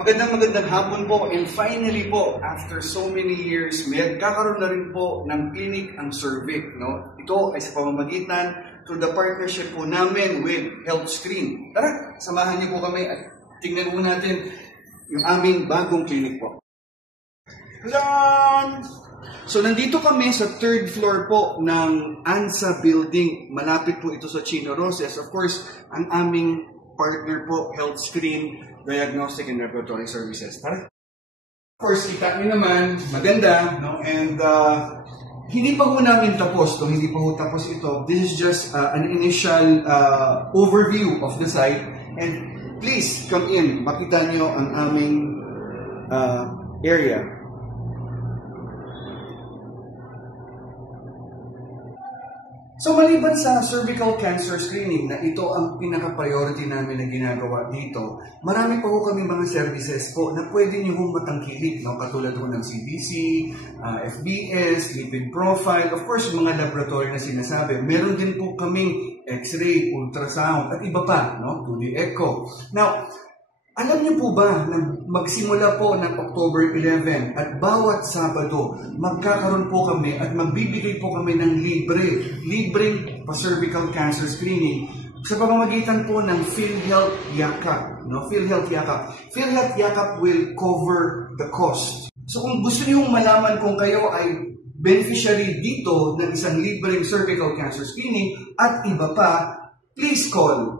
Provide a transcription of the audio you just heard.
Magandang hapon po, and finally po, after so many years, kakaroon na rin po ng clinic ang Cervic. No? Ito ay sa pamamagitan through the partnership po namin with HealthScreen. Tara, samahan niyo po kami at tingnan po natin yung aming bagong clinic po. Hello! So nandito kami sa 3rd floor po ng ANSA building. Malapit po ito sa Chino Roses. Of course, ang aming partner po, HealthScreen Diagnostic and Laboratory Services. Tara. Of course, kita niyo naman, maganda, no? And hindi pa po namin tapos, hindi pa po tapos ito. This is just an initial overview of the site. And please, come in. Makita niyo ang aming area. So maliban sa cervical cancer screening na ito ang pinaka-priority namin na ginagawa dito, marami pa po kami mga services po na pwede nyo hong matangkilik, no? Katulad po ng CBC, FBS, lipid profile, of course mga laboratory na sinasabi. Meron din po kaming X-ray, ultrasound, at iba pa, no? 2D echo. Now, alam niyo po ba na magsimula po ng October 11 at bawat Sabado, magkakaroon po kami at magbibigay po kami ng libreng cervical cancer screening sa pamamagitan po ng PhilHealth Yakap. No? PhilHealth Yakap. PhilHealth Yakap will cover the cost. So kung gusto niyo malaman kung kayo ay beneficiary dito ng isang libreng cervical cancer screening at iba pa, please call